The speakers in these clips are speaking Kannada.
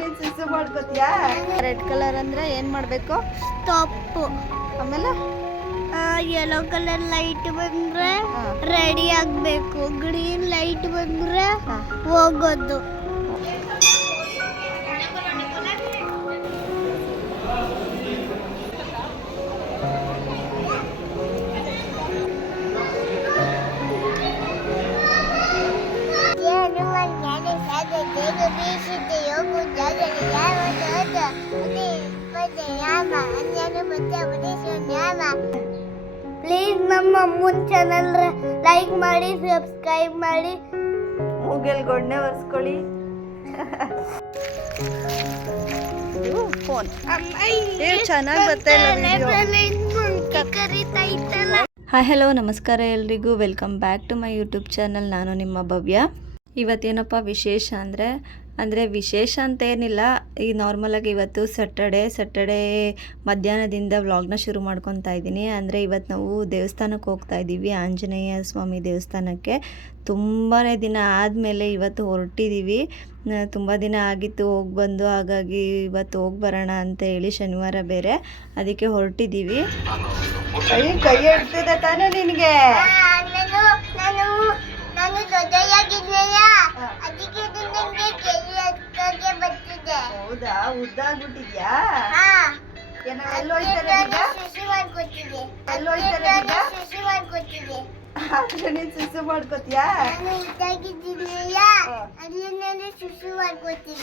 ನೀನ್ ಸುಸು ಮಾಡ್ಕೋತೀಯಾ? ರೆಡ್ ಕಲರ್ ಅಂದ್ರೆ ಏನ್ ಮಾಡಬೇಕು? ತಪ್ಪು ಆಮೇಲೆ? ಯೆಲ್ಲೋ ಕಲರ್ ಲೈಟ್ ಬಂದ್ರೆ ರೆಡಿ ಆಗ್ಬೇಕು. ಗ್ರೀನ್ ಲೈಟ್ ಬಂದ್ರೆ ಹೋಗೋದು. ಪ್ಲೀಸ್ ನಮ್ಮ ಅಮ್ಮನ ಚಾನಲ್ ಲೈಕ್ ಮಾಡಿ ಸಬ್ಸ್ಕ್ರೈಬ್ ಮಾಡಿ. ಮೂಗಲ್ ಗೊಡ್ನೆ ಒರೆಸ್ಕೊಳ್ಳಿ ಫೋನ್ ಚೆನ್ನಾಗಿ ಬರ್ತಾ ಇಲ್ಲ ಹಾಯ್ ಹಲೋ ನಮಸ್ಕಾರ ಎಲ್ರಿಗೂ. Welcome back to my YouTube channel ನಾನು ನಿಮ್ಮ ಭವ್ಯ. ಇವತ್ತೇನಪ್ಪ ವಿಶೇಷ ಅಂದರೆ ಅಂದರೆ ವಿಶೇಷ ಅಂತ ಏನಿಲ್ಲ ಈ ನಾರ್ಮಲಾಗಿ ಇವತ್ತು ಸ್ಯಾಟರ್ಡೆ ಸಟರ್ಡೇ ಮಧ್ಯಾಹ್ನದಿಂದ ವ್ಲಾಗ್ನ ಶುರು ಮಾಡ್ಕೊತಾ ಇದ್ದೀನಿ. ಅಂದರೆ ಇವತ್ತು ನಾವು ದೇವಸ್ಥಾನಕ್ಕೆ ಹೋಗ್ತಾ ಇದ್ದೀವಿ ಆಂಜನೇಯ ಸ್ವಾಮಿ ದೇವಸ್ಥಾನಕ್ಕೆ. ತುಂಬಾ ದಿನ ಆದಮೇಲೆ ಇವತ್ತು ಹೊರಟಿದ್ದೀವಿ ತುಂಬ ದಿನ ಆಗಿತ್ತು ಹೋಗಿ ಬಂದು, ಹಾಗಾಗಿ ಇವತ್ತು ಹೋಗಿ ಬರೋಣ ಅಂತ ಹೇಳಿ ಶನಿವಾರ ಬೇರೆ. ಅದಕ್ಕೆ ಹೊರಟಿದ್ದೀವಿ ಕೈ ಕೈ ಎಡ್ತಿದೆ ತಾನೇ ನಿನಗೆ? ಹೌದಾ? ಉದ್ದಾಗ್ಬಿಟ್ಟಿದ್ಯಾ ಏನೋ ಎಲ್ಲೋಯ್ತಾರೆ ಸುಸು ಮಾಡ್ಕೋತೀಯಾ?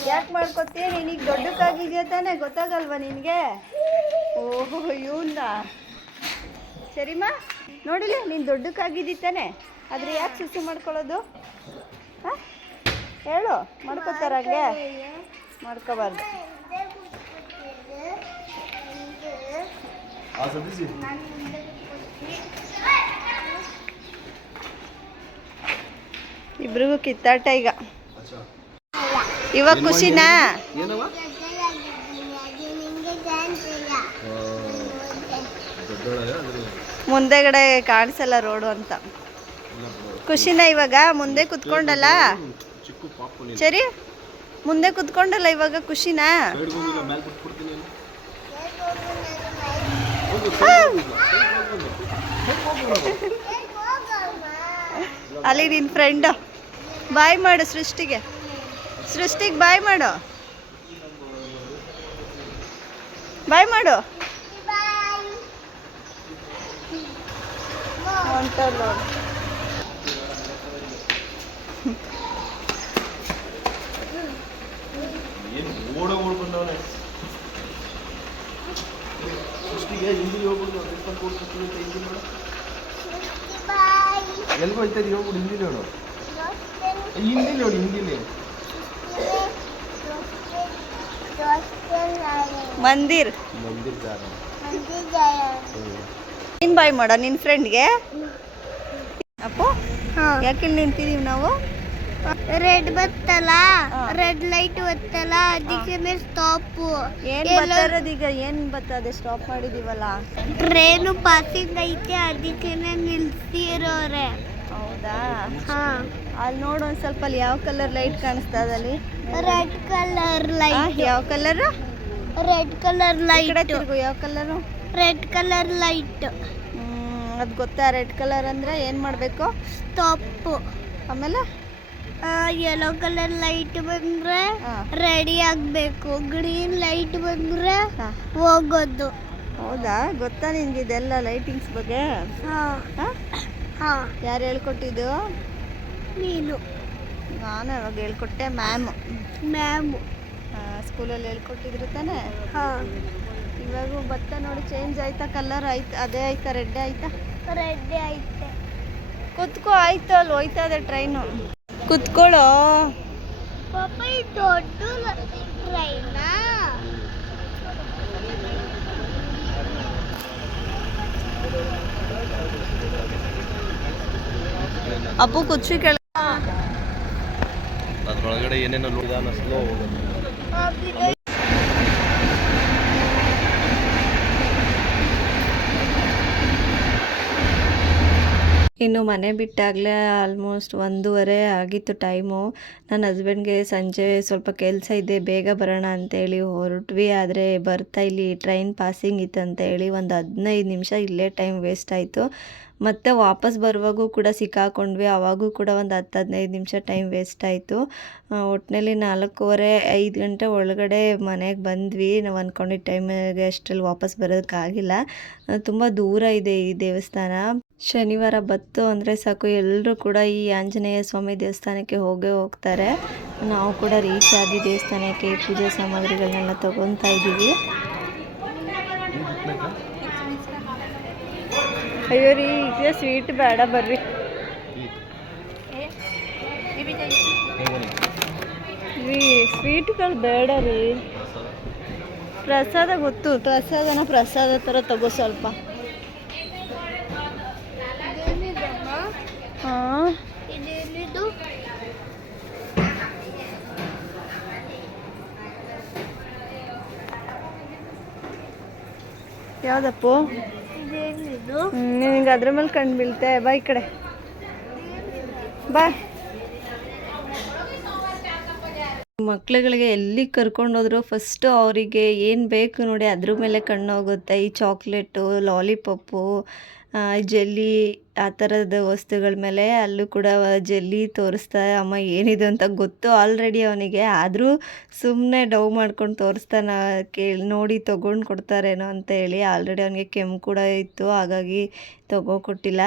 ಯಾಕೆ ಮಾಡ್ಕೋತೀಯ? ನಿನಗೆ ದೊಡ್ಡಕ್ಕಾಗಿದ್ಯಾ ತಾನೇ? ಗೊತ್ತಾಗಲ್ವಾ ನಿನಗೆ? ಓಹೋ ಇವನ್ನ ಸರಿಮ್ಮ ನೋಡಿಲ್ಲ ನೀನು ದೊಡ್ಡಕ್ಕಾಗಿದ್ದಿ ತಾನೆ. ಆದ್ರೆ ಯಾಕೆ ಸುಸು ಮಾಡ್ಕೊಳ್ಳೋದು? ಹಾ? ಹೇಳು ಮಾಡ್ಕೋತಾರ ಹಂಗೆ ಮಾಡ್ಕೋಬಾರ್ದು. ಇಬ್ರಿಗೂ ಕಿತ್ತಾಟ ಈಗ. ಇವಾಗ ಖುಷಿನಾ? ಮುಂದೆಗಡೆ ಕಾಣಿಸಲ್ಲ ರೋಡು ಅಂತ. ಖುಷಿನಾ ಇವಾಗ? ಮುಂದೆ ಕುತ್ಕೊಂಡಲ್ಲ? ಸರಿ. ಮುಂದೆ ಕುತ್ಕೊಂಡಲ್ಲ ಇವಾಗ ಖುಷಿನಾ? ಅಲ್ಲಿ ನಿನ್ನ ಫ್ರೆಂಡ್ ಬಾಯ್ ಮಾಡು ಸೃಷ್ಟಿಗೆ. ಸೃಷ್ಟಿಗೆ ಬಾಯ್ ಮಾಡು. ಬಾಯ್ ಮಾಡು. ಹೊಂಟೋದ್ ನೋಡು ಏನು ಓಡ ಓಡ್ ಫಸ್ಟಿಗೆ ಹಿಂದಿಲಿ ಹೋಗ್ಬಿಟ್ಟು ಟಿಫನ್ ಕೊಡ್ತೀನಿ ಅಂತ ಹಿಂದಿ ನೋಡು ಎಲ್ಗೂ ಹೋಯ್ತದೆ ಹೋಗ್ಬಿಡು ಹಿಂದಿ ನೋಡು. ಹಿಂದಿ ನೋಡಿ ಹಿಂದಿಲಿ. ಮಂದಿರ್. ಮಂದಿರ್ ಜಾರ ನೀನ್ ಬಾಯ್ ಮಾಡ ನಿನ್ ಫ್ರೆಂಡ್ಗೆ ಅಪ್ಪು ಯಾಕೆ ಇಲ್ಲಿ ನಿಂತಿದೀವಿ ನಾವು? ರೆಡ್ ಬತ್ತಲ್ಲ. ರೆಡ್ ಲೈಟ್ ಬತ್ತಲ್ಲ? ಅದಕ್ಕೆ ಸ್ಟಾಪ್ ಏನ್ ಈಗ? ಏನ್ ಬತ್ತದೆ ಸ್ಟಾಪ್ ಮಾಡಿದೀವಲ್ಲ? ಟ್ರೈನು ಪಾಸಿಂಗ್ ಐತೆ ಅದಕ್ಕೆ ನಿಲ್ಸಿರೋರೆ. ಹೌದಾ? ಹಾ. ಅಲ್ಲಿ ನೋಡು ಒಂದ್ ಸ್ವಲ್ಪ ಅಲ್ಲಿ ಯಾವ ಕಲರ್ ಲೈಟ್ ಕಾಣಿಸ್ತಾ ಅಲ್ಲಿ? ರೆಡ್ ಕಲರ್ ಲೈಟ್ ಯಾವ ಕಲರ್ ರೆಡ್ ಕಲರ್ ಲೈಟ್ ಯಾವ ಕಲರ್ ರೆಡ್ ಕಲರ್ ಲೈಟ್ ಹ್ಮ್ ಅದ್ ಗೊತ್ತಾ ರೆಡ್ ಕಲರ್ ಅಂದ್ರೆ ಏನ್ ಮಾಡ್ಬೇಕು? ಸ್ಟಾಪ್ ಆಮೇಲೆ? ಯೆಲ್ಲೋ ಕಲರ್ ಲೈಟ್ ಬಂದ್ರೆ ರೆಡಿ ಆಗ್ಬೇಕು. ಗ್ರೀನ್ ಲೈಟ್ ಬಂದ್ರೆ ಹೋಗೋದು. ಹೌದಾ? ಗೊತ್ತಾ ನಿನ್ಗೆ ಇದೆಲ್ಲ ಲೈಟಿಂಗ್ಸ್ ಬಗ್ಗೆ? ಹಾ. ಹಾ? ಹಾ. ಯಾರು ಹೇಳ್ಕೊಟ್ಟಿದ್ದು? ನೀನು. ನಾನು ಅವಾಗ ಹೇಳ್ಕೊಟ್ಟೆ ಮ್ಯಾಮ್ ಮ್ಯಾಮ್ ಸ್ಕೂಲಲ್ಲಿ ಹೇಳ್ಕೊಟ್ಟಿದ್ರು ತಾನೇ? ಹಾ. ಇವಾಗ ಭತ್ತ ನೋಡಿ ಚೇಂಜ್ ಆಯ್ತಾ? ಕಲರ್ ಆಯ್ತು? ಅದೇ ಆಯ್ತಾ? ರೆಡ್ ಆಯ್ತಾ? ರೆಡ್ ಆಯ್ತೆ. ಕುತ್ಕೋ ಆಯ್ತು ಅಲ್ಲಿ ಹೋಯ್ತಾ ಇದೆ ಟ್ರೈನು ಕುತ್ಕೊಳ್ಳೋ. ಪಾಪ ಈ ದೊಡ್ಡ ಟ್ರೈನಾ ಅಪ್ಪು ಕುಚ್ಚಿ ಕೆಳ ಅದ್ರೊಳಗಡೆ ಏನೇನೋ ಸ್ಲೋ ಹೋಗೋದು ಇನ್ನು ಮನೆ ಬಿಟ್ಟಾಗಲೇ ಆಲ್ಮೋಸ್ಟ್ ಒಂದೂವರೆ ಆಗಿತ್ತು ಟೈಮು ನನ್ನ ಹಸ್ಬೆಂಡ್ಗೆ ಸಂಜೆ ಸ್ವಲ್ಪ ಕೆಲಸ ಇದೆ, ಬೇಗ ಬರೋಣ ಅಂತೇಳಿ ಹೊರಟ್ವಿ. ಆದರೆ ಬರ್ತಾ ಇಲ್ಲಿ ಟ್ರೈನ್ ಪಾಸಿಂಗ್ ಇತ್ತು ಅಂತೇಳಿ ಒಂದು ಹದಿನೈದು ನಿಮಿಷ ಇಲ್ಲೇ ಟೈಮ್ ವೇಸ್ಟ್ ಆಯಿತು. ಮತ್ತು ವಾಪಸ್ ಬರುವಾಗೂ ಕೂಡ ಸಿಕ್ಕಾಕೊಂಡ್ವಿ. ಅವಾಗೂ ಕೂಡ ಒಂದು ಹತ್ತು ಹದಿನೈದು ನಿಮಿಷ ಟೈಮ್ ವೇಸ್ಟ್ ಆಯಿತು. ಒಟ್ಟಿನಲ್ಲಿ ನಾಲ್ಕೂವರೆ ಐದು ಗಂಟೆ ಒಳಗಡೆ ಮನೆಗೆ ಬಂದ್ವಿ. ನಾವು ಅಂದ್ಕೊಂಡಿದ್ದ ಟೈಮಿಗೆ ಅಷ್ಟರಲ್ಲಿ ವಾಪಸ್ ಬರೋದಕ್ಕಾಗಿಲ್ಲ. ತುಂಬ ದೂರ ಇದೆ ಈ ದೇವಸ್ಥಾನ. ಶನಿವಾರ ಬತ್ತು ಅಂದರೆ ಸಾಕು ಎಲ್ಲರೂ ಕೂಡ ಈ ಆಂಜನೇಯ ಸ್ವಾಮಿ ದೇವಸ್ಥಾನಕ್ಕೆ ಹೋಗೇ ಹೋಗ್ತಾರೆ. ನಾವು ಕೂಡ ರೀಚ್ ಆದಿ ದೇವಸ್ಥಾನಕ್ಕೆ ಪೂಜೆ ಸಾಮಗ್ರಿಗಳನ್ನೆಲ್ಲ ತೊಗೊತಾ ಇದ್ದೀವಿ. ಅಯ್ಯೋ ರೀ ಈಗ ಸ್ವೀಟ್ ಬೇಡ ಬರ್ರಿ. ರೀ ಸ್ವೀಟ್ಗಳು ಬೇಡ ರೀ. ಪ್ರಸಾದ ಗೊತ್ತು, ಪ್ರಸಾದನ ಪ್ರಸಾದ ಥರ ತಗೋ ಸ್ವಲ್ಪ. ಯಾವುದಪ್ಪು? ಇದೇನಿದು? ನಿನಗೆ ಅದ್ರ ಮೇಲೆ ಕಣ್ಣು ಬೀಳ್ತೆ. ಬಾ ಈ ಕಡೆ. ಬಾ. ಮಕ್ಳುಗಳಿಗೆ ಎಲ್ಲಿ ಕರ್ಕೊಂಡೋದ್ರು ಫಸ್ಟು ಅವರಿಗೆ ಏನು ಬೇಕು ನೋಡಿ ಅದ್ರ ಮೇಲೆ ಕಣ್ಣು ಹೋಗುತ್ತೆ. ಈ ಚಾಕ್ಲೇಟು ಲಾಲಿಪಪ್ಪು ಜೆಲ್ಲಿ ಆ ಥರದ ವಸ್ತುಗಳ ಮೇಲೆ ಅಲ್ಲೂ ಕೂಡ ಜೆಲ್ಲಿ ತೋರಿಸ್ತಾ, ಅಮ್ಮ, ಏನಿದೆ ಅಂತ ಗೊತ್ತು ಆಲ್ರೆಡಿ ಅವನಿಗೆ. ಆದರೂ ಸುಮ್ಮನೆ ಡವ್ ಮಾಡ್ಕೊಂಡು ತೋರಿಸ್ತಾನ, ಕೇಳಿ, ನೋಡಿ ತೊಗೊಂಡು ಕೊಡ್ತಾರೇನೋ ಅಂತ ಹೇಳಿ ಆಲ್ರೆಡಿ ಅವನಿಗೆ ಕೆಮ್ಮು ಕೂಡ ಇತ್ತು, ಹಾಗಾಗಿ ತಗೋ ಕೊಟ್ಟಿಲ್ಲ.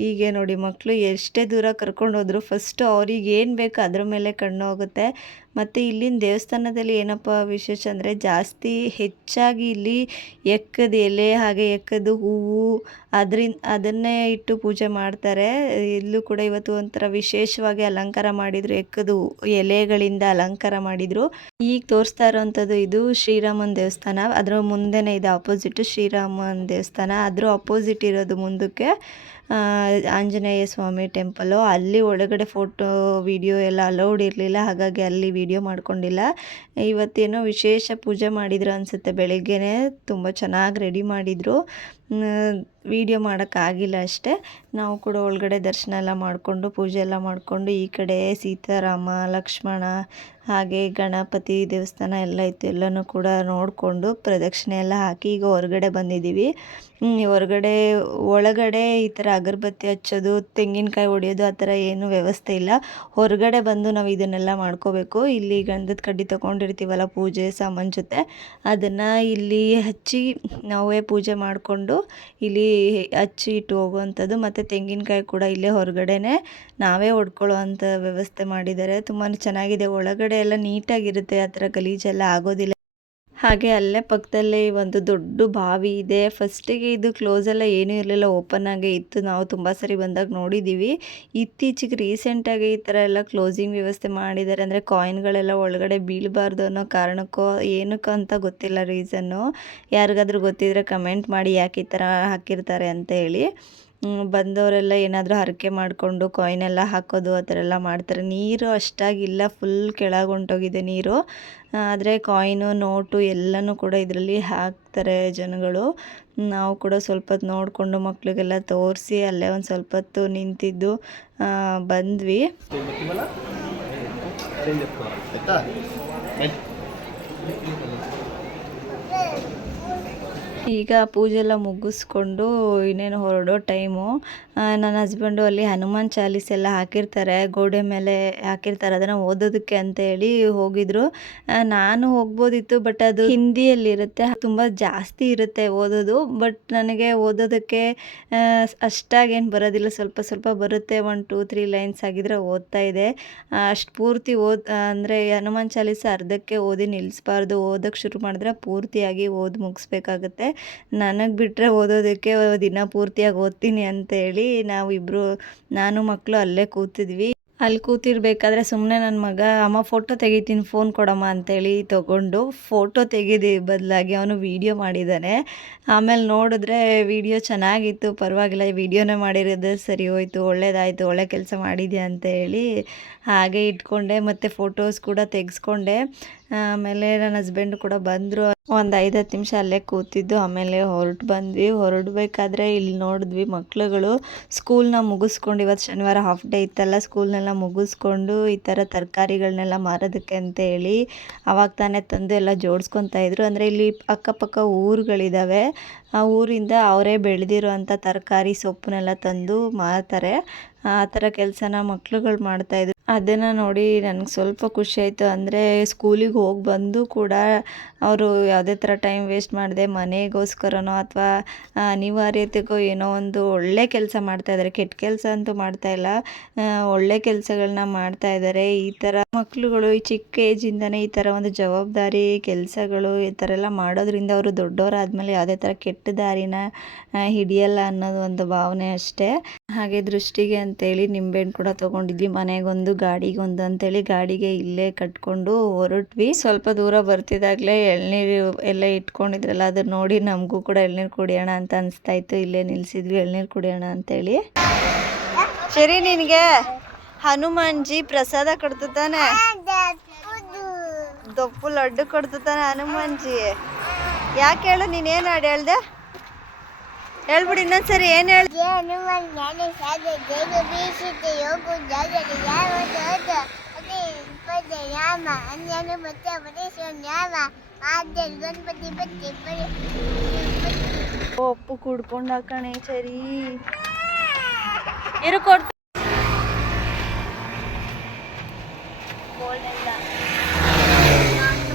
ಹೀಗೆ ನೋಡಿ ಮಕ್ಕಳು ಎಷ್ಟೇ ದೂರ ಕರ್ಕೊಂಡು ಹೋದರೂ ಫಸ್ಟು ಅವ್ರಿಗೆ ಏನು ಬೇಕು ಅದ್ರ ಮೇಲೆ ಕಣ್ಣು ಹೋಗುತ್ತೆ. ಮತ್ತು ಇಲ್ಲಿನ ದೇವಸ್ಥಾನದಲ್ಲಿ ಏನಪ್ಪ ವಿಶೇಷ ಅಂದರೆ ಜಾಸ್ತಿ ಹೆಚ್ಚಾಗಿ ಇಲ್ಲಿ ಎಕ್ಕದ ಎಲೆ, ಹಾಗೆ ಎಕ್ಕದ ಹೂವು ಅದರಿಂದ ಅದನ್ನೇ ಇಟ್ಟು ಪೂಜೆ ಮಾಡ್ತಾರೆ. ಇಲ್ಲೂ ಕೂಡ ಇವತ್ತು ಒಂಥರ ವಿಶೇಷವಾಗಿ ಅಲಂಕಾರ ಮಾಡಿದರು, ಎಕ್ಕದ ಎಲೆಗಳಿಂದ ಅಲಂಕಾರ ಮಾಡಿದರು. ಈಗ ತೋರಿಸ್ತಾ ಇರೋವಂಥದ್ದು ಇದು ಶ್ರೀರಾಮನ ದೇವಸ್ಥಾನ. ಅದರ ಮುಂದೆನೇ ಇದೆ ಆಪೋಸಿಟ್ ಶ್ರೀರಾಮನ ದೇವಸ್ಥಾನ. ಅದ್ರ ಅಪೋಸಿಟ್ ಇರೋದು ಮುಂದಕ್ಕೆ ಆಂಜನೇಯ ಸ್ವಾಮಿ ಟೆಂಪಲು, ಅಲ್ಲಿ ಒಳಗಡೆ ಫೋಟೋ, ವಿಡಿಯೋ ಎಲ್ಲ ಅಲೌಡ್ ಇರಲಿಲ್ಲ, ಹಾಗಾಗಿ ಅಲ್ಲಿ ವಿಡಿಯೋ ಮಾಡ್ಕೊಂಡಿಲ್ಲ. ಇವತ್ತೇನೋ ವಿಶೇಷ ಪೂಜೆ ಮಾಡಿದ್ರು ಅನಿಸುತ್ತೆ, ಬೆಳಿಗ್ಗೆನೇ ತುಂಬ ಚೆನ್ನಾಗಿ ರೆಡಿ ಮಾಡಿದರು. ವಿಡಿಯೋ ಮಾಡೋಕ್ಕಾಗಿಲ್ಲ ಅಷ್ಟೇ. ನಾವು ಕೂಡ ಒಳಗಡೆ ದರ್ಶನ ಎಲ್ಲ ಮಾಡಿಕೊಂಡು, ಪೂಜೆ ಎಲ್ಲ ಮಾಡಿಕೊಂಡು, ಈ ಕಡೆ ಸೀತಾರಾಮ, ಲಕ್ಷ್ಮಣ, ಹಾಗೆ ಗಣಪತಿ ದೇವಸ್ಥಾನ ಎಲ್ಲ ಇತ್ತು. ಎಲ್ಲನೂ ಕೂಡ ನೋಡಿಕೊಂಡು ಪ್ರದಕ್ಷಿಣೆ ಎಲ್ಲ ಹಾಕಿ ಈಗ ಹೊರಗಡೆ ಬಂದಿದ್ದೀವಿ. ಹೊರಗಡೆ, ಒಳಗಡೆ ಈ ಥರ ಅಗರಬತ್ತಿ ಹಚ್ಚೋದು, ತೆಂಗಿನಕಾಯಿ ಹೊಡೆಯೋದು, ಆ ಥರ ಏನೂ ವ್ಯವಸ್ಥೆ ಇಲ್ಲ. ಹೊರಗಡೆ ಬಂದು ನಾವು ಇದನ್ನೆಲ್ಲ ಮಾಡ್ಕೋಬೇಕು. ಇಲ್ಲಿ ಗಂಧದ ಕಡ್ಡಿ ತೊಗೊಂಡಿರ್ತೀವಲ್ಲ ಪೂಜೆ ಸಾಮಾನು ಜೊತೆ, ಅದನ್ನು ಇಲ್ಲಿ ಹಚ್ಚಿ ನಾವೇ ಪೂಜೆ ಮಾಡಿಕೊಂಡು ಇಲ್ಲಿ ಹಚ್ಚಿ ಇಟ್ಟು ಹೋಗುವಂಥದ್ದು ಮತ್ತು ತೆಂಗಿನಕಾಯಿ ಕೂಡ ಇಲ್ಲೇ ಹೊರಗಡೆನೆ ನಾವೇ ಹೊಡ್ಕೊಳ್ಳೋವಂಥ ವ್ಯವಸ್ಥೆ ಮಾಡಿದ್ದಾರೆ. ತುಂಬಾ ಚೆನ್ನಾಗಿದೆ. ಒಳಗಡೆ ಎಲ್ಲ ನೀಟಾಗಿರುತ್ತೆ. ಆ ಥರ ಗಲೀಜೆಲ್ಲ ಆಗೋದಿಲ್ಲ. ಹಾಗೆ ಅಲ್ಲೇ ಪಕ್ಕದಲ್ಲೇ ಒಂದು ದೊಡ್ಡ ಬಾವಿ ಇದೆ. ಫಸ್ಟಿಗೆ ಇದು ಕ್ಲೋಸ್ ಎಲ್ಲ ಏನೂ ಇರಲಿಲ್ಲ. ಓಪನ್ ಆಗೇ ಇತ್ತು. ನಾವು ತುಂಬ ಸರಿ ಬಂದಾಗ ನೋಡಿದ್ದೀವಿ ಇತ್ತೀಚೆಗೆ ರೀಸೆಂಟಾಗಿ ಈ ಥರ ಎಲ್ಲ ಕ್ಲೋಸಿಂಗ್ ವ್ಯವಸ್ಥೆ ಮಾಡಿದ್ದಾರೆ. ಅಂದರೆ ಕಾಯಿನ್ಗಳೆಲ್ಲ ಒಳಗಡೆ ಬೀಳಬಾರ್ದು ಅನ್ನೋ ಕಾರಣಕ್ಕೋ ಏನಕ್ಕೋ ಅಂತ ಗೊತ್ತಿಲ್ಲ ರೀಸನ್ನು ಯಾರಿಗಾದ್ರೂ ಗೊತ್ತಿದ್ರೆ ಕಮೆಂಟ್ ಮಾಡಿ ಯಾಕೆ ಈ ಥರ ಹಾಕಿರ್ತಾರೆ ಅಂತ ಹೇಳಿ. ಬಂದವರೆಲ್ಲ ಏನಾದರೂ ಹರಕೆ ಮಾಡಿಕೊಂಡು ಕಾಯಿನೆಲ್ಲ ಹಾಕೋದು ಆ ಥರ ಎಲ್ಲ ಮಾಡ್ತಾರೆ. ನೀರು ಅಷ್ಟಾಗಿಲ್ಲ ಫುಲ್ ಕೆಳಗೆ ಹೊಂಟೋಗಿದೆ ನೀರು ಆದರೆ ಕಾಯಿನು ನೋಟು ಎಲ್ಲನೂ ಕೂಡ ಇದರಲ್ಲಿ ಹಾಕ್ತಾರೆ ಜನಗಳು. ನಾವು ಕೂಡ ಸ್ವಲ್ಪ ಹೊತ್ತು ನೋಡಿಕೊಂಡು ಮಕ್ಕಳಿಗೆಲ್ಲ ತೋರಿಸಿ ಅಲ್ಲೇ ಒಂದು ಸ್ವಲ್ಪ ಹೊತ್ತು ನಿಂತಿದ್ದು ಬಂದ್ವಿ. ಈಗ ಪೂಜೆ ಎಲ್ಲ ಮುಗಿಸ್ಕೊಂಡು ಇನ್ನೇನು ಹೊರಡೋ ಟೈಮು. ನನ್ನ ಹಸ್ಬೆಂಡು ಅಲ್ಲಿ ಹನುಮಾನ್ ಚಾಲೀಸ್ ಎಲ್ಲ ಹಾಕಿರ್ತಾರೆ. ಗೋಡೆ ಮೇಲೆ ಹಾಕಿರ್ತಾರೆ. ಅದನ್ನು ಓದೋದಕ್ಕೆ ಅಂತ ಹೇಳಿ ಹೋಗಿದ್ರು. ನಾನು ಹೋಗ್ಬೋದಿತ್ತು ಬಟ್ ಅದು ಹಿಂದಿಯಲ್ಲಿರುತ್ತೆ ತುಂಬ ಜಾಸ್ತಿ ಇರುತ್ತೆ ಓದೋದು. ಬಟ್ ನನಗೆ ಓದೋದಕ್ಕೆ ಅಷ್ಟಾಗೇನು ಬರೋದಿಲ್ಲ. ಸ್ವಲ್ಪ ಸ್ವಲ್ಪ ಬರುತ್ತೆ. ಒನ್ ಟೂ ತ್ರೀ ಲೈನ್ಸ್ ಆಗಿದ್ರೆ ಓದ್ತಾ ಇದೆ. ಅಷ್ಟು ಪೂರ್ತಿ ಓದ್ ಅಂದರೆ ಹನುಮಾನ್ ಚಾಲೀಸ ಅರ್ಧಕ್ಕೆ ಓದಿ ನಿಲ್ಲಿಸ್ಬಾರ್ದು ಓದೋಕ್ಕೆ ಶುರು ಮಾಡಿದ್ರೆ ಪೂರ್ತಿಯಾಗಿ ಓದಿ ಮುಗಿಸ್ಬೇಕಾಗತ್ತೆ. ನನಗೆ ಬಿಟ್ಟರೆ ಓದೋದಕ್ಕೆ ದಿನ ಪೂರ್ತಿಯಾಗಿ ಓದ್ತೀನಿ ಅಂತೇಳಿ ನಾವು ಇಬ್ಬರು ನಾನು ಮಕ್ಕಳು ಅಲ್ಲೇ ಕೂತಿದ್ವಿ. ಅಲ್ಲಿ ಕೂತಿರ್ಬೇಕಾದ್ರೆ ಸುಮ್ಮನೆ ನನ್ನ ಮಗ, ಅಮ್ಮ ಫೋಟೋ ತೆಗಿತೀನಿ ಫೋನ್ ಕೊಡಮ್ಮ ಅಂತೇಳಿ ತೊಗೊಂಡು ಫೋಟೋ ತೆಗೆದಿ ಬದಲಾಗಿ ಅವನು ವೀಡಿಯೋ ಮಾಡಿದ್ದಾನೆ ಆಮೇಲೆ ನೋಡಿದ್ರೆ ವಿಡಿಯೋ ಚೆನ್ನಾಗಿತ್ತು, ಪರವಾಗಿಲ್ಲ ವಿಡಿಯೋನೇ ಮಾಡಿರೋದು ಸರಿ ಹೋಯ್ತು, ಒಳ್ಳೇದಾಯಿತು, ಒಳ್ಳೆ ಕೆಲಸ ಮಾಡಿದ್ಯಾ ಅಂತ ಹೇಳಿ ಹಾಗೆ ಇಟ್ಕೊಂಡೆ, ಮತ್ತು ಫೋಟೋಸ್ ಕೂಡ ತೆಗೆಸ್ಕೊಂಡೆ. ಆಮೇಲೆ ನನ್ನ ಹಸ್ಬೆಂಡ್ ಕೂಡ ಬಂದರು. ಒಂದು ಐದು ಹತ್ತು ನಿಮಿಷ ಅಲ್ಲೇ ಕೂತಿದ್ದು. ಆಮೇಲೆ ಹೊರಟು ಬಂದ್ವಿ. ಹೊರಡಬೇಕಾದ್ರೆ ಇಲ್ಲಿ ನೋಡಿದ್ವಿ ಮಕ್ಳುಗಳು. ಸ್ಕೂಲ್ನ ಮುಗಿಸ್ಕೊಂಡು ಇವತ್ತು ಶನಿವಾರ ಹಾಫ್ ಡೇ ಇತ್ತಲ್ಲ ಸ್ಕೂಲ್ನೆಲ್ಲ ಮುಗಿಸ್ಕೊಂಡು ಈ ಥರ ತರಕಾರಿಗಳನ್ನೆಲ್ಲ ಮಾರೋದಕ್ಕೆ ಅಂತ ಹೇಳಿ ಅವಾಗ ತಾನೇ ತಂದು ಎಲ್ಲ ಜೋಡಿಸ್ಕೊತಾ ಇದ್ರು. ಅಂದರೆ ಇಲ್ಲಿ ಅಕ್ಕಪಕ್ಕ ಊರುಗಳಿದ್ದಾವೆ ಆ ಊರಿಂದ ಅವರೇ ಬೆಳೆದಿರೋ ಅಂಥ ತರಕಾರಿ ಸೊಪ್ಪನ್ನೆಲ್ಲ ತಂದು ಮಾರ್ತಾರೆ. ಆ ಥರ ಕೆಲಸನ ಮಕ್ಳುಗಳು ಮಾಡ್ತಾಯಿದ್ರು ಅದನ್ನು ನೋಡಿ ನನಗೆ ಸ್ವಲ್ಪ ಖುಷಿ ಆಯಿತು. ಅಂದರೆ ಸ್ಕೂಲಿಗೆ ಹೋಗಿ ಬಂದು ಕೂಡ ಅವರು ಯಾವುದೇ ಥರ ಟೈಮ್ ವೇಸ್ಟ್ ಮಾಡದೆ ಮನೆಗೋಸ್ಕರನೋ ಅಥವಾ ಅನಿವಾರ್ಯತೆಗೋ ಏನೋ ಒಂದು ಒಳ್ಳೆ ಕೆಲಸ ಮಾಡ್ತಾಯಿದ್ದಾರೆ ಕೆಟ್ಟ ಕೆಲಸ ಅಂತೂ ಮಾಡ್ತಾಯಿಲ್ಲ ಒಳ್ಳೆ ಕೆಲಸಗಳನ್ನ ಮಾಡ್ತಾ ಇದ್ದಾರೆ ಈ ಥರ ಮಕ್ಕಳುಗಳು ಈ ಚಿಕ್ಕ ಏಜಿಂದನೇ ಈ ಥರ ಒಂದು ಜವಾಬ್ದಾರಿ, ಕೆಲಸಗಳು ಈ ಥರ ಎಲ್ಲ ಮಾಡೋದ್ರಿಂದ ಅವರು ದೊಡ್ಡವರಾದ್ಮೇಲೆ ಯಾವುದೇ ಥರ ಕೆಟ್ಟ ದಾರಿನ ಹಿಡಿಯಲ್ಲ ಅನ್ನೋದು ಒಂದು ಭಾವನೆ ಅಷ್ಟೇ. ಹಾಗೆ ದೃಷ್ಟಿಗೆ ಅಂತೇಳಿ ನಿಂಬೆಹಣ್ಣು ಕೂಡ ತೊಗೊಂಡಿದ್ವಿ. ಮನೆಗೊಂದು, ಗಾಡಿಗೊಂದು ಅಂತೇಳಿ ಗಾಡಿಗೆ ಇಲ್ಲೇ ಕಟ್ಕೊಂಡು ಹೊರಟ್ವಿ. ಸ್ವಲ್ಪ ದೂರ ಬರ್ತಿದ್ದಾಗಲೇ ಎಳ್ನೀರು ಎಲ್ಲ ಇಟ್ಕೊಂಡಿದ್ರಲ್ಲ, ಅದನ್ನ ನೋಡಿ ನಮಗೂ ಕೂಡ ಎಳ್ನೀರು ಕುಡಿಯೋಣ ಅಂತ ಅನಿಸ್ತಾ ಇತ್ತು ಇಲ್ಲೇ ನಿಲ್ಸಿದ್ವಿ, ಎಳ್ನೀರು ಕುಡಿಯೋಣ ಅಂತೇಳಿ. ಸರಿ ನಿನಗೆ ಹನುಮಾನ್ಜಿ ಪ್ರಸಾದ ಕೊಡ್ತಾನೆ ದೊಪ್ಪು ಲಡ್ಡು ಕೊಡ್ತಾನೆ ಹನುಮಾನ್ಜಿ. ಯಾಕೆ ಹೇಳು ನೀನೇನು ಹಾಡು ಹೇಳ್ದೆ? ಹೇಳ್ಬಿಡಿ ಇನ್ನೊಂದ್ಸರಿ ಏನು ಹೇಳಿ? ಒಪ್ಪು ಕುಡ್ಕೊಂಡ್ ಹಾಕಣೆ ಸರಿ ಇರು ಕೊಡ್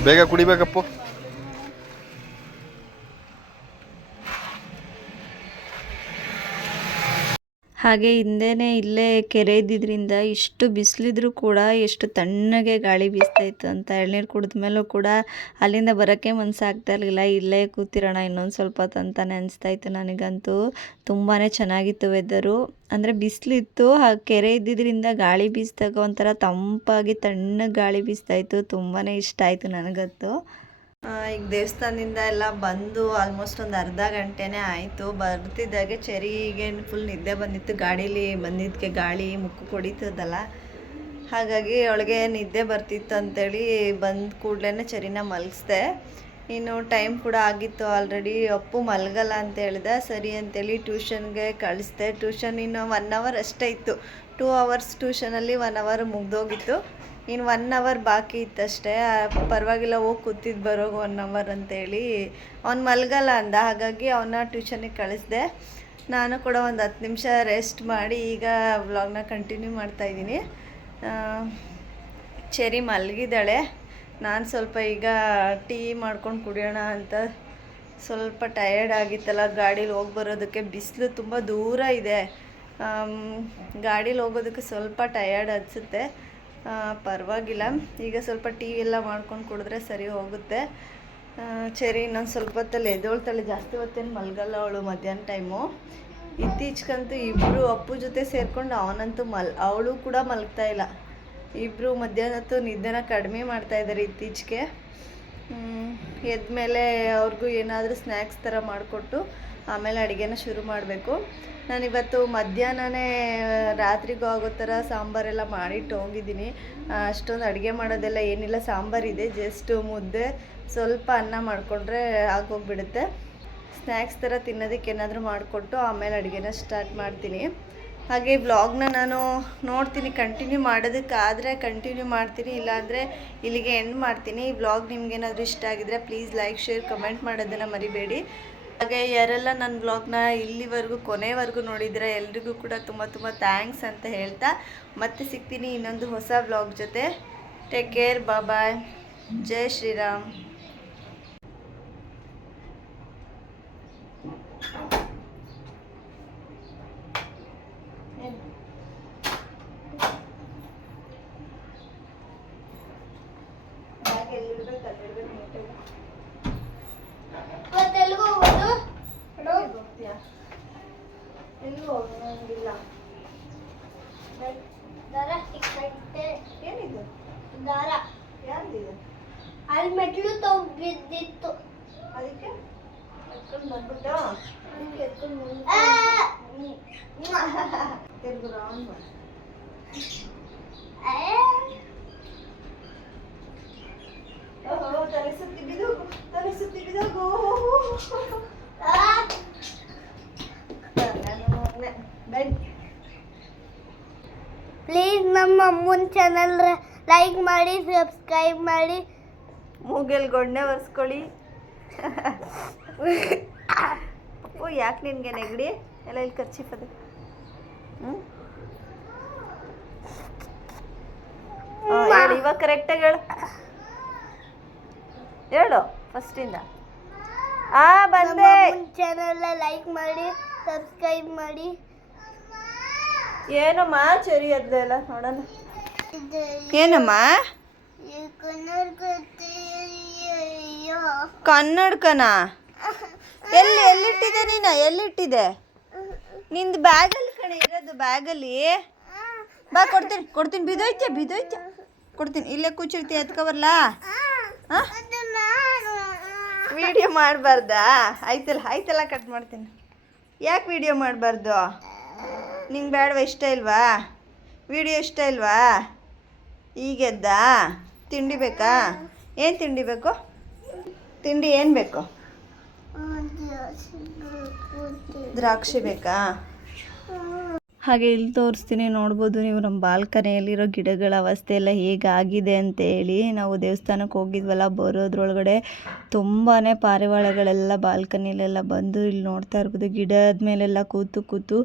ಬೇಗ ಕುಡಿಬೇಕಪ್ಪು. ಹಾಗೆ ಹಿಂದೆನೇ ಇಲ್ಲೇ ಕೆರೆ ಇದ್ದಿದ್ರಿಂದ ಎಷ್ಟು ಬಿಸಿಲಿದ್ರು ಕೂಡ ಎಷ್ಟು ತಣ್ಣಗೆ ಗಾಳಿ ಬೀಸ್ತಾ ಇತ್ತು ಅಂತ ಎಳ್ನೀರು ಕುಡಿದ ಮೇಲೂ ಕೂಡ ಅಲ್ಲಿಂದ ಬರೋಕ್ಕೆ ಮನಸ್ಸಾಗ್ತಾ ಇರಲಿಲ್ಲ. ಇಲ್ಲೇ ಕೂತಿರೋಣ, ಇನ್ನೊಂದು ಸ್ವಲ್ಪ ಹೊತ್ತು ಅಂತಾನೆ ಅನಿಸ್ತಾ ಇತ್ತು ನನಗಂತೂ. ತುಂಬಾ ಚೆನ್ನಾಗಿತ್ತು ವೆದರು ಅಂದರೆ ಬಿಸಿಲಿತ್ತು ಹಾಗೆ ಕೆರೆ ಇದ್ದಿದ್ರಿಂದ ಗಾಳಿ ಬೀಸಿದಾಗ ಒಂಥರ ತಂಪಾಗಿ ತಣ್ಣಗೆ ಗಾಳಿ ಬೀಸ್ತಾ ಇತ್ತು ತುಂಬಾ ಇಷ್ಟ ಆಯಿತು ನನಗಂತೂ. ಈಗ ದೇವಸ್ಥಾನದಿಂದ ಎಲ್ಲ ಬಂದು ಆಲ್ಮೋಸ್ಟ್ ಒಂದು ಅರ್ಧ ಗಂಟೆನೇ ಆಯಿತು. ಬರ್ತಿದ್ದಾಗೆ ಚರಿಗೆ ಫುಲ್ ನಿದ್ದೆ ಬಂದಿತ್ತು. ಗಾಡೀಲಿ ಬಂದಿದ್ದಕ್ಕೆ ಗಾಳಿ, ಮುಕ್ಕು ಕುಡಿತದಲ್ಲ. ಹಾಗಾಗಿ ಅವಳಿಗೆ ನಿದ್ದೆ ಬರ್ತಿತ್ತು ಅಂತೇಳಿ ಬಂದ ಕೂಡಲೇ ಚರಿನ ಮಲಗಿಸ್ದೆ ಇನ್ನು ಟೈಮ್ ಕೂಡ ಆಗಿತ್ತು ಆಲ್ರೆಡಿ ಅಪ್ಪು ಮಲಗಲ್ಲ ಅಂತ ಹೇಳಿದೆ. ಸರಿ ಅಂತೇಳಿ ಟ್ಯೂಷನ್ಗೆ ಕಳಿಸ್ದೆ. ಟ್ಯೂಷನ್ ಇನ್ನು ಒನ್ ಅವರ್ ಅಷ್ಟೇ ಇತ್ತು. ಟೂ ಅವರ್ಸ್ ಟ್ಯೂಷನಲ್ಲಿ ಒನ್ ಅವರ್ ಮುಗ್ದೋಗಿತ್ತು. ಇನ್ನು ಒನ್ ಅವರ್ ಬಾಕಿ ಇತ್ತಷ್ಟೇ. ಪರವಾಗಿಲ್ಲ ಹೋಗಿ ಕೂತಿದ್ದು ಬರೋಗು ಒನ್ ಅವರ್ ಅಂತೇಳಿ ಅವ್ನು ಮಲಗಲ್ಲ ಅಂದ. ಹಾಗಾಗಿ ಅವನ್ನ ಟ್ಯೂಷನಿಗೆ ಕಳಿಸ್ದೆ. ನಾನು ಕೂಡ ಒಂದು ಹತ್ತು ನಿಮಿಷ ರೆಸ್ಟ್ ಮಾಡಿ ಈಗ ವ್ಲಾಗ್ನ ಕಂಟಿನ್ಯೂ ಮಾಡ್ತಾಯಿದ್ದೀನಿ ಚೆರಿ ಮಲಗಿದ್ದಾಳೆ. ನಾನು ಸ್ವಲ್ಪ ಈಗ ಟೀ ಮಾಡ್ಕೊಂಡು ಕುಡಿಯೋಣ ಅಂತ ಸ್ವಲ್ಪ ಟಯರ್ಡ್ ಆಗಿತ್ತಲ್ಲ. ಗಾಡೀಲಿ ಹೋಗಿ ಬರೋದಕ್ಕೆ ಬಿಸಿಲು ತುಂಬ ದೂರ ಇದೆ. ಗಾಡೀಲಿ ಹೋಗೋದಕ್ಕೆ ಸ್ವಲ್ಪ ಟಯರ್ಡ್ ಅನಿಸುತ್ತೆ. ಪರವಾಗಿಲ್ಲ. ಈಗ ಸ್ವಲ್ಪ ಟೀ ಎಲ್ಲ ಮಾಡ್ಕೊಂಡು ಕುಡಿದ್ರೆ ಸರಿ ಹೋಗುತ್ತೆ. ಸರಿ ಇನ್ನೊಂದು ಸ್ವಲ್ಪ ಹೊತ್ತಲ್ಲಿ ಎದ್ದೋಳ್ತಾಳೆ ಜಾಸ್ತಿ ಹೊತ್ತೇನು ಮಲಗಲ್ಲ ಅವಳು ಮಧ್ಯಾಹ್ನ ಟೈಮು. ಇತ್ತೀಚೆಗಂತೂ ಇಬ್ಬರು ಅಪ್ಪು ಜೊತೆ ಸೇರ್ಕೊಂಡು ಅವನಂತೂ ಮಲ್, ಅವಳು ಕೂಡ ಮಲಗ್ತಾ ಇಲ್ಲ. ಇಬ್ಬರು ಮಧ್ಯಾಹ್ನತ್ತು ನಿದ್ದೆನ ಕಡಿಮೆ ಮಾಡ್ತಾ ಇದ್ದಾರೆ ಇತ್ತೀಚೆಗೆ. ಎದ್ಮೇಲೆ ಅವ್ರಿಗೂ ಏನಾದರೂ ಸ್ನ್ಯಾಕ್ಸ್ ಥರ ಮಾಡಿಕೊಟ್ಟು ಆಮೇಲೆ ಅಡುಗೆನ ಶುರು ಮಾಡಬೇಕು. ನಾನಿವತ್ತು ಮಧ್ಯಾಹ್ನನೇ, ರಾತ್ರಿಗೂ ಆಗೋ ಥರ ಸಾಂಬಾರೆಲ್ಲ ಮಾಡಿಟ್ಟು ಹೋಗಿದ್ದೀನಿ ಅಷ್ಟೊಂದು ಅಡುಗೆ ಮಾಡೋದೆಲ್ಲ ಏನಿಲ್ಲ, ಸಾಂಬಾರಿದೆ ಜಸ್ಟು ಮುದ್ದೆ, ಸ್ವಲ್ಪ ಅನ್ನ ಮಾಡಿಕೊಂಡ್ರೆ ಆಗೋಗ್ಬಿಡುತ್ತೆ. ಸ್ನ್ಯಾಕ್ಸ್ ಥರ ತಿನ್ನೋದಕ್ಕೆ ಏನಾದರೂ ಮಾಡಿಕೊಟ್ಟು ಆಮೇಲೆ ಅಡುಗೆನ ಸ್ಟಾರ್ಟ್ ಮಾಡ್ತೀನಿ. ಹಾಗೆ ವ್ಲಾಗ್ನ ನಾನು ನೋಡ್ತೀನಿ ಕಂಟಿನ್ಯೂ ಮಾಡೋದಕ್ಕಾದರೆ ಕಂಟಿನ್ಯೂ ಮಾಡ್ತೀನಿ, ಇಲ್ಲಾಂದರೆ ಇಲ್ಲಿಗೆ ಎಂಡ್ ಮಾಡ್ತೀನಿ. ಈ ವ್ಲಾಗ್ ನಿಮ್ಗೇನಾದರೂ ಇಷ್ಟ ಆಗಿದ್ರೆ ಪ್ಲೀಸ್ ಲೈಕ್ ಶೇರ್ ಕಮೆಂಟ್ ಮಾಡೋದನ್ನು ಮರಿಬೇಡಿ. ಹಾಗೆ ಯಾರೆಲ್ಲ ನನ್ನ ಬ್ಲಾಗ್ನ ಇಲ್ಲಿವರೆಗೂ, ಕೊನೆವರೆಗೂ ನೋಡಿದರೆ ಎಲ್ರಿಗೂ ಕೂಡ ತುಂಬ ತುಂಬ ಥ್ಯಾಂಕ್ಸ್ ಅಂತ ಹೇಳ್ತಾ ಮತ್ತೆ ಸಿಗ್ತೀನಿ ಇನ್ನೊಂದು ಹೊಸ ಬ್ಲಾಗ್ ಜೊತೆ. ಟೇಕ್ ಕೇರ್ ಬಾಯ್ ಜೈ ಶ್ರೀರಾಮ್ ತೆಲುಗು ಹೋಗೋದು ಎಲ್ಲೂ ಹೋಗಂಗಿಲ್ಲ ದಾರ ಟಿಕೆಟ್ ಏನಿದು ದಾರ ಯಾರ್ದಿದೆ ಅಲ್ಲಿ ಮೆಟ್ಲು ತಗೊಂಡ್ ಬಿದ್ದಿತ್ತು ಅದಕ್ಕೆ ಎತ್ಕೊಂಡು ಬಂದ್ಬಿಟ್ಟು ಅದಕ್ಕೆ ಎತ್ಕೊಂಡು ಬಂದು ಆ! ತಿರ್ಗು ರೌಂಡ್ ಮಾಡಿ ಆ! ತಲೆ ಸುತ್ತಿ ಬಿದೋಗು ತಲೆ ಸುತ್ತಿ ಬಿದೋಗು ಬನ್ನಿ ಪ್ಲೀಸ್ ನಮ್ಮ ಅಮ್ಮನ ಚಾನಲ್ ಲೈಕ್ ಮಾಡಿ ಸಬ್ಸ್ಕ್ರೈಬ್ ಮಾಡಿ. ಮೂಗಲ್ ಗೊಣ್ಣೆ ಒರೆಸ್ಕೊಳ್ಳಿ. ಓ ಯಾಕೆ ನಿನಗೆ ನೆಗಡಿ? ಎಲ್ಲ ಇಲ್ಲಿ ಖರ್ಚಿಫದು ಹ್ಞೂ ಹೇಳು ಇವಾಗ ಕರೆಕ್ಟಾಗಿ ಹೇಳು. ಹೇಳು ಫಸ್ಟಿಂದ ಆ ಬಂದೆ. ಚಾನಲ್ ಲೈಕ್ ಮಾಡಿ ಸಬ್ಸ್ಕ್ರೈಬ್ ಮಾಡಿ. ಏನಮ್ಮ? ಚರಿ ಅದ್ಲೆಲ್ಲ ನೋಡೋಣ. ಏನಮ್ಮ? ಕನ್ನಡಕನಾ? ಎಲ್ಲಿ ಎಲ್ಲಿಟ್ಟಿದೆ ನೀನ? ಎಲ್ಲಿಟ್ಟಿದೆ? ನಿಂದು ಬ್ಯಾಗಲ್ಲಿ ಕಣೆ ಇರೋದು ಬ್ಯಾಗಲ್ಲಿ? ಬಾ ಕೊಡ್ತೀನಿ ಕೊಡ್ತೀನಿ. ಬಿದೋಯ್ತೆ ಬಿದೋಯ್ತೆ ಕೊಡ್ತೀನಿ. ಇಲ್ಲೇ ಕೂಚಿರ್ತಿ ಎತ್ಕೋಬರ್ಲ? ವಿಡಿಯೋ ಮಾಡಬಾರ್ದಾ? ಆಯ್ತಲ್ಲ ಆಯ್ತಲ್ಲ ಕಟ್ ಮಾಡ್ತೀನಿ. ಯಾಕೆ ವಿಡಿಯೋ ಮಾಡಬಾರ್ದು? ನಿಂಗೆ ಬೇಡವ? ಇಷ್ಟ ಇಲ್ವಾ? ವಿಡಿಯೋ ಇಷ್ಟ ಇಲ್ವಾ? ಈಗೆದ್ದಾ ತಿಂಡಿ ಬೇಕಾ? ಏನು ತಿಂಡಿ ಬೇಕು? ತಿಂಡಿ ಏನು ಬೇಕು? ದ್ರಾಕ್ಷಿ ಬೇಕಾ? ಹಾಗೆ ಇಲ್ಲಿ ತೋರಿಸ್ತೀನಿ, ನೋಡ್ಬೋದು ನೀವು ನಮ್ಮ ಬಾಲ್ಕನಿಯಲ್ಲಿರೋ ಗಿಡಗಳ ಅವಸ್ಥೆ ಎಲ್ಲ ಹೇಗಾಗಿದೆ ಅಂತ ಹೇಳಿ. ನಾವು ದೇವಸ್ಥಾನಕ್ಕೆ ಹೋಗಿದ್ವಲ್ಲ, ಬರೋದ್ರೊಳಗಡೆ ತುಂಬಾ ಪಾರಿವಾಳಗಳೆಲ್ಲ ಬಾಲ್ಕನಿಲೆಲ್ಲ ಬಂದು ಇಲ್ಲಿ ನೋಡ್ತಾ ಇರ್ಬೋದು. ಗಿಡದ ಮೇಲೆಲ್ಲ ಕೂತು ಕೂತು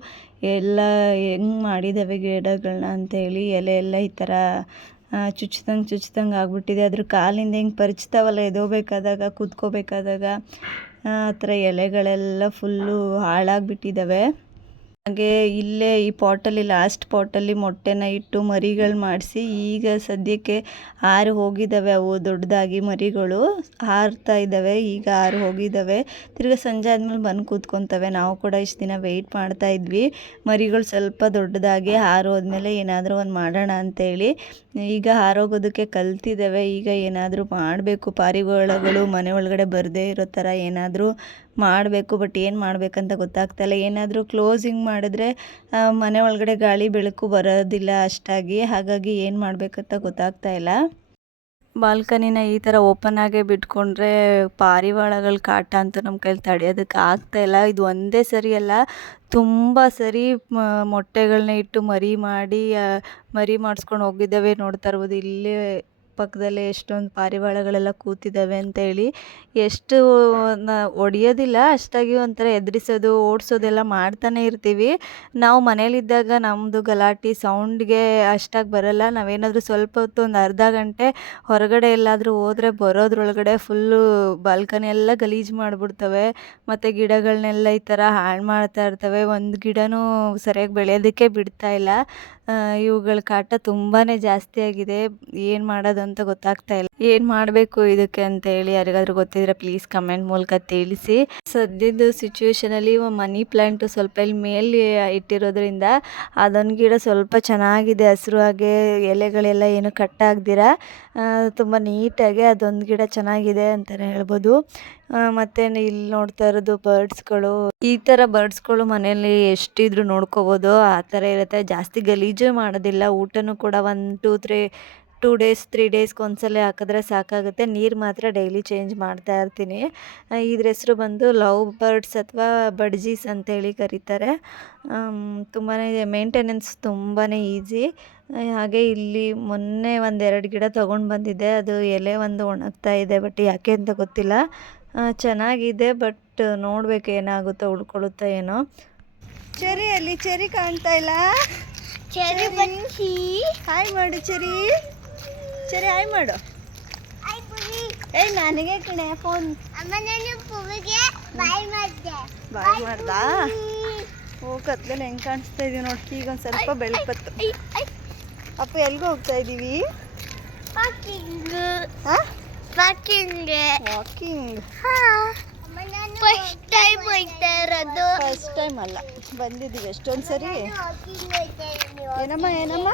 ಎಲ್ಲ ಹೆಂಗೆ ಮಾಡಿದ್ದಾವೆ ಗಿಡಗಳನ್ನ ಅಂತೇಳಿ ಎಲೆ ಎಲ್ಲ ಈ ಥರ ಚುಚ್ದಂಗೆ ಚುಚ್ದಂಗೆ ಆಗ್ಬಿಟ್ಟಿದೆ. ಅದ್ರ ಕಾಲಿಂದ ಹೆಂಗೆ ಪರಿಚಿತವಲ್ಲ ಎದೋಬೇಕಾದಾಗ ಕೂತ್ಕೋಬೇಕಾದಾಗ, ಆ ಥರ ಎಲೆಗಳೆಲ್ಲ ಫುಲ್ಲು ಹಾಳಾಗ್ಬಿಟ್ಟಿದ್ದಾವೆ. ಹಾಗೆ ಇಲ್ಲೇ ಈ ಪಾಟಲ್ಲಿ ಲಾಸ್ಟ್ ಪಾಟಲ್ಲಿ ಮೊಟ್ಟೆನ ಇಟ್ಟು ಮರಿಗಳು ಮಾಡಿಸಿ, ಈಗ ಸದ್ಯಕ್ಕೆ ಆರು ಹೋಗಿದ್ದಾವೆ ಅವು ದೊಡ್ಡದಾಗಿ ಮರಿಗಳು. ಹಾರ್ತಾ ಇದ್ದಾವೆ ಈಗ ಆರು ಹೋಗಿದ್ದಾವೆ ತಿರ್ಗಿ ಸಂಜೆ ಆದಮೇಲೆ ಬಂದು ಕೂತ್ಕೊತವೆ. ನಾವು ಕೂಡ ಇಷ್ಟು ದಿನ ವೆಯ್ಟ್ ಮಾಡ್ತಾ ಇದ್ವಿ. ಮರಿಗಳು ಸ್ವಲ್ಪ ದೊಡ್ಡದಾಗಿ ಹಾರೋದ್ಮೇಲೆ ಏನಾದರೂ ಒಂದು ಮಾಡೋಣ ಅಂತೇಳಿ. ಈಗ ಹಾರೋಗೋದಕ್ಕೆ ಕಲ್ತಿದ್ದಾವೆ ಈಗ ಏನಾದರೂ ಮಾಡಬೇಕು. ಪಾರಿವಾಳಗಳು ಮನೆ ಒಳಗಡೆ ಬರದೇ ಇರೋ ಥರ ಏನಾದರೂ ಮಾಡಬೇಕು ಬಟ್ ಏನು ಮಾಡಬೇಕಂತ ಗೊತ್ತಾಗ್ತಾ ಇಲ್ಲ. ಏನಾದರೂ ಕ್ಲೋಸಿಂಗ್ ಮಾಡಿದ್ರೆ ಮನೆ ಒಳಗಡೆ ಗಾಳಿ ಬೆಳಕು ಬರೋದಿಲ್ಲ ಅಷ್ಟಾಗಿ. ಹಾಗಾಗಿ ಏನು ಮಾಡಬೇಕಂತ ಗೊತ್ತಾಗ್ತಾ ಇಲ್ಲ. ಬಾಲ್ಕನಿನ ಈ ಥರ ಓಪನ್ ಆಗೇ ಬಿಟ್ಕೊಂಡ್ರೆ ಪಾರಿವಾಳಗಳ ಕಾಟ ಅಂತೂ ನಮ್ಮ ಕೈಲಿ ತಡೆಯೋದಕ್ಕೆ ಆಗ್ತಾ ಇಲ್ಲ. ಇದು ಒಂದೇ ಸರಿ ಅಲ್ಲ, ತುಂಬ ಸರಿ ಮೊಟ್ಟೆಗಳನ್ನ ಇಟ್ಟು ಮರಿ ಮಾಡಿ ಮರಿ ಮಾಡಿಸ್ಕೊಂಡು ಹೋಗಿದ್ದಾವೆ ನೋಡ್ತಾ ಇರ್ಬೋದು. ಇಲ್ಲೇ ಪಕ್ಕದಲ್ಲೇ ಎಷ್ಟೊಂದು ಪಾರಿವಾಳಗಳೆಲ್ಲ ಕೂತಿದ್ದಾವೆ ಅಂತೇಳಿ ಎಷ್ಟು ನ ಹೊಡಿಯೋದಿಲ್ಲ ಅಷ್ಟಾಗಿ ಒಂಥರ ಎದುರಿಸೋದು ಓಡಿಸೋದೆಲ್ಲ ಮಾಡ್ತಾನೆ ಇರ್ತೀವಿ. ನಾವು ಮನೇಲಿದ್ದಾಗ ನಮ್ಮದು ಗಲಾಟೆ ಸೌಂಡ್ಗೆ ಅಷ್ಟಾಗಿ ಬರಲ್ಲ. ನಾವೇನಾದರೂ ಸ್ವಲ್ಪ ಹೊತ್ತು ಒಂದು ಅರ್ಧ ಗಂಟೆ ಹೊರಗಡೆ ಎಲ್ಲಾದರೂ ಹೋದರೆ ಬರೋದ್ರೊಳಗಡೆ ಫುಲ್ಲು ಬಾಲ್ಕನಿ ಎಲ್ಲ ಗಲೀಜು ಮಾಡಿಬಿಡ್ತವೆ. ಮತ್ತು ಗಿಡಗಳನ್ನೆಲ್ಲ ಈ ಥರ ಹಾಳು ಮಾಡ್ತಾ ಇರ್ತವೆ. ಒಂದು ಗಿಡನೂ ಸರಿಯಾಗಿ ಬೆಳೆಯೋದಕ್ಕೆ ಬಿಡ್ತಾ ಇಲ್ಲ. ಇವುಗಳ ಕಾಟ ತುಂಬಾ ಜಾಸ್ತಿ ಆಗಿದೆ. ಏನು ಮಾಡೋದು ಅಂತ ಗೊತ್ತಾಗ್ತಾ ಇಲ್ಲ. ಏನು ಮಾಡಬೇಕು ಇದಕ್ಕೆ ಅಂತ ಹೇಳಿ ಯಾರಿಗಾದ್ರೂ ಗೊತ್ತಿದ್ರೆ ಪ್ಲೀಸ್ ಕಮೆಂಟ್ ಮೂಲಕ ತಿಳಿಸಿ. ಸದ್ಯದ ಸಿಚುವೇಶನಲ್ಲಿ ಮನಿ ಪ್ಲ್ಯಾಂಟು ಸ್ವಲ್ಪ ಇಲ್ಲಿ ಮೇಲೆ ಇಟ್ಟಿರೋದ್ರಿಂದ ಅದೊಂದು ಗಿಡ ಸ್ವಲ್ಪ ಚೆನ್ನಾಗಿದೆ. ಹಸಿರು ಹಾಗೆ ಎಲೆಗಳೆಲ್ಲ ಏನು ಕಟ್ಟಾಗ್ದಿರ ತುಂಬ ನೀಟಾಗಿ ಅದೊಂದು ಗಿಡ ಚೆನ್ನಾಗಿದೆ ಅಂತಲೇ ಹೇಳ್ಬೋದು. ಮತ್ತು ಇಲ್ಲಿ ನೋಡ್ತಾ ಇರೋದು ಬರ್ಡ್ಸ್ಗಳು ಈ ಥರ ಬರ್ಡ್ಸ್ಗಳು ಮನೆಯಲ್ಲಿ ಎಷ್ಟಿದ್ರು ನೋಡ್ಕೋಬೋದು. ಆ ಥರ ಇರುತ್ತೆ. ಜಾಸ್ತಿ ಗಲೀಜು ಮಾಡೋದಿಲ್ಲ. ಊಟನೂ ಕೂಡ one two three two days three ಡೇಸ್ಗೆ ಒಂದ್ಸಲ ಹಾಕಿದ್ರೆ ಸಾಕಾಗುತ್ತೆ. ನೀರು ಮಾತ್ರ ಡೈಲಿ ಚೇಂಜ್ ಮಾಡ್ತಾ ಇರ್ತೀನಿ. ಇದ್ರ ಹೆಸರು ಬಂದು ಲವ್ ಬರ್ಡ್ಸ್ ಅಥವಾ ಬಡ್ಜೀಸ್ ಅಂತೇಳಿ ಕರೀತಾರೆ. ತುಂಬಾ ಮೇಂಟೆನೆನ್ಸ್ ತುಂಬಾ ಈಸಿ. ಹಾಗೆ ಇಲ್ಲಿ ಮೊನ್ನೆ ಒಂದೆರಡು ಗಿಡ ತೊಗೊಂಡು ಬಂದಿದ್ದೆ. ಅದು ಎಲೆ ಒಂದು ಒಣಗ್ತಾ ಇದೆ ಬಟ್ ಯಾಕೆ ಅಂತ ಗೊತ್ತಿಲ್ಲ. ಚೆನ್ನಾಗಿದೆ ಬಟ್ ನೋಡ್ಬೇಕು ಏನಾಗುತ್ತೋ ಉಳ್ಕೊಳ್ಳುತ್ತೋ ಏನೋ. ಚೆರಿ ಅಲ್ಲಿ ಚೆರಿ ಕಾಣ್ತಾ ಇಲ್ಲ? ಚೆರಿ ಹಾಯ್ ಮಾಡು ಚೆರಿ. ಚೆರಿ ಆಯ್ ಮಾಡು. ಏಯ್ ನನಗೆ ಕಣೆ ಫೋನ್ ಅಮ್ಮ ನಾನು ಪುವಿಗೆ ಬಾಯ್ ಮಾಡಿದೆ. ಮಾಡ್ದಾ? ಓ ಕತ್ಲೆಲ್ಲ ಹೆಂಗೆ ಕಾಣಿಸ್ತಾ ಇದೀವಿ ನೋಡಿ ಈಗ ಒಂದು ಸ್ವಲ್ಪ ಬೆಳಕು ಬತ್ತು ಅಪ್ಪ ಎಲ್ಗೂ ಹೋಗ್ತಾ ಇದ್ದೀವಿ ವಾಕಿಂಗ್. ಹಾಂ? ವಾಕಿಂಗ್. ವಾಕಿಂಗ್. ಫಸ್ಟ್ ಟೈಮ್ ಹೋಗ್ತಾ ಇರೋದು. ಫಸ್ಟ್ ಟೈಮ್ ಅಲ್ಲ. ಬಂದಿದ್ದೀವಿ ಎಷ್ಟೊಂದು ಸರಿ ಏನಮ್ಮ ಏನಮ್ಮ?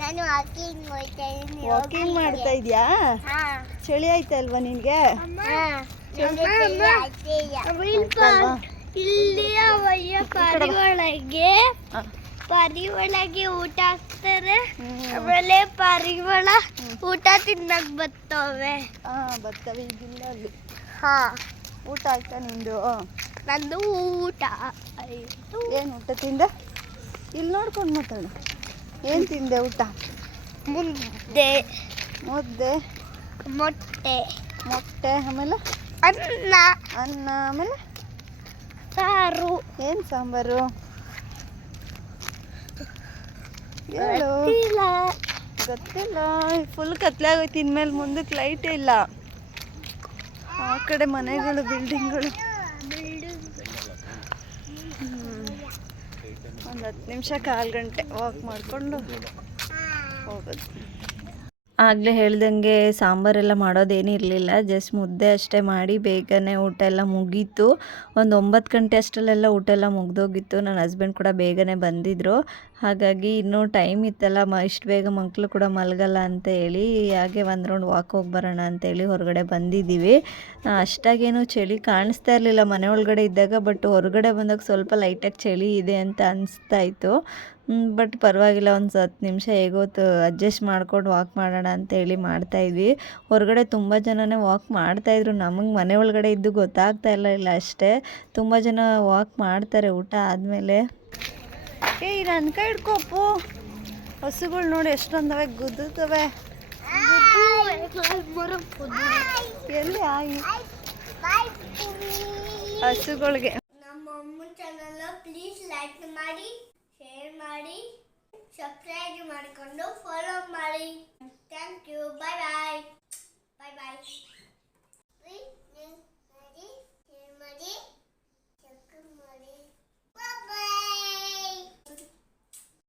ನಾನು ವಾಕಿಂಗ್ ಹೋಗ್ತಾ ಇದ್ದೀನಿ ವಾಕಿಂಗ್ ಮಾಡ್ತಾ ಇದ್ಯಾ? ಹಾ. ಚಳಿ ಆಯ್ತಾ ಅಲ್ವಾ? ನಿನಗೆ ಇಲ್ಲಿ ಅವಯ್ಯ ಪರಿವಳಗೆ. ಪರಿವಳಗೆ ಊಟ ಹಾಕ್ತಾರೆ. ಆಮೇಲೆ ಪರಿವಳ ಊಟ ತಿನ್ನಕ್ ಬರ್ತವೆ. ಹಾ ಬರ್ತವೆ ಈಗಿಲ್ಲ ಅಲ್ಲಿ. ಹಾ. ಊಟ ಆಯ್ತಾ ನಿಂದು? ನಂದು ಊಟ ಆಯ್ತು. ಏನು ಊಟ ತಿಂದ? ಇಲ್ಲಿ ನೋಡ್ಕೊಂಡು ಮಾತಾಡು. ಏನು ತಿಂದೆ ಊಟ? ಮುದ್ದೆ. ಮುದ್ದೆ. ಮೊಟ್ಟೆ. ಮೊಟ್ಟೆ ಆಮೇಲೆ? ಅನ್ನ. ಅನ್ನ ಆಮೇಲೆ? ಸಾರು. ಏನು ಸಾಂಬಾರು? ಹೇಳು. ಗೊತ್ತಿಲ್ಲ. ಗೊತ್ತಿಲ್ಲ. ಫುಲ್ ಕತ್ಲೆ ಆಗೋಯ್ತು ಇನ್ಮೇಲೆ ಮುಂದಕ್ಕೆ ಲೈಟೇ ಇಲ್ಲ. ಆ ಕಡೆ ಮನೆಗಳು ಬಿಲ್ಡಿಂಗ್ಗಳು ಒಂದು ಹತ್ತು ನಿಮಿಷ ಕಾಲು ಗಂಟೆ ವಾಕ್ ಮಾಡಿಕೊಂಡು ಹೋಗೋದು. ಆಗಲೇ ಹೇಳ್ದಂಗೆ ಸಾಂಬಾರೆಲ್ಲ ಮಾಡೋದೇನೂ ಇರಲಿಲ್ಲ. ಜಸ್ಟ್ ಮುದ್ದೆ ಅಷ್ಟೇ ಮಾಡಿ, ಬೇಗನೆ ಊಟ ಎಲ್ಲ ಮುಗೀತು. ಒಂದು ಒಂಬತ್ತು ಗಂಟೆ ಅಷ್ಟರಲ್ಲೆಲ್ಲ ಊಟ ಎಲ್ಲ ಮುಗ್ದೋಗಿತ್ತು. ನನ್ನ ಹಸ್ಬೆಂಡ್ ಕೂಡ ಬೇಗನೆ ಬಂದಿದ್ದರು ಹಾಗಾಗಿ ಇನ್ನೂ ಟೈಮ್ ಇತ್ತಲ್ಲ, ಮ, ಇಷ್ಟು ಬೇಗ ಮಕ್ಕಳು ಕೂಡ ಮಲಗಲ್ಲ ಅಂತ ಹೇಳಿ, ಹಾಗೆ ಒಂದು ರೌಂಡ್ ವಾಕ್ ಹೋಗಿ ಬರೋಣ ಅಂತೇಳಿ ಹೊರಗಡೆ ಬಂದಿದ್ದೀವಿ. ಅಷ್ಟಾಗೇನು ಚಳಿ ಕಾಣಿಸ್ತಾ ಇರಲಿಲ್ಲ ಮನೆ ಒಳಗಡೆ ಇದ್ದಾಗ ಬಟ್ ಹೊರಗಡೆ ಬಂದಾಗ ಸ್ವಲ್ಪ ಲೈಟಾಗಿ ಚಳಿ ಇದೆ ಅಂತ ಅನಿಸ್ತಾ ಇತ್ತು. ಬಟ್ ಪರವಾಗಿಲ್ಲ, ಒಂದು ಹತ್ತು ನಿಮಿಷ ಹೇಗೋ ಅಡ್ಜಸ್ಟ್ ಮಾಡ್ಕೊಂಡು ವಾಕ್ ಮಾಡೋಣ ಅಂತೇಳಿ ಮಾಡ್ತಾಯಿದ್ವಿ ಹೊರಗಡೆ ತುಂಬ ಜನನೇ ವಾಕ್ ಮಾಡ್ತಾಯಿದ್ರು ನಮಗೆ ಮನೆ ಒಳಗಡೆ ಇದ್ದು ಗೊತ್ತಾಗ್ತಾ ಇಲ್ಲ ಇಲ್ಲ ಅಷ್ಟೇ. ತುಂಬ ಜನ ವಾಕ್ ಮಾಡ್ತಾರೆ ಊಟ ಆದಮೇಲೆ. ಏಯ್ ನನ್ನ ಕೈ ಹಿಡ್ಕೊಪ್ಪು ಹಸುಗಳು ನೋಡಿ ಎಷ್ಟೊಂದವೆ, ಗುದ್ದುತ್ತವೆ. ಎಲ್ಲಿ ಆಗಿ ಹಸುಗಳಿಗೆ. ಪ್ಲೀಸ್ ಲೈಕ್ ಮಾಡಿ. ಶೇರ್ ಮಾಡಿ ಸಬ್ಸ್ಕ್ರೈಬ್ ಮಾಡಿಕೊಂಡು ಫಾಲೋ ಮಾಡಿ thank you bye bye bye bye share ಮಾಡಿ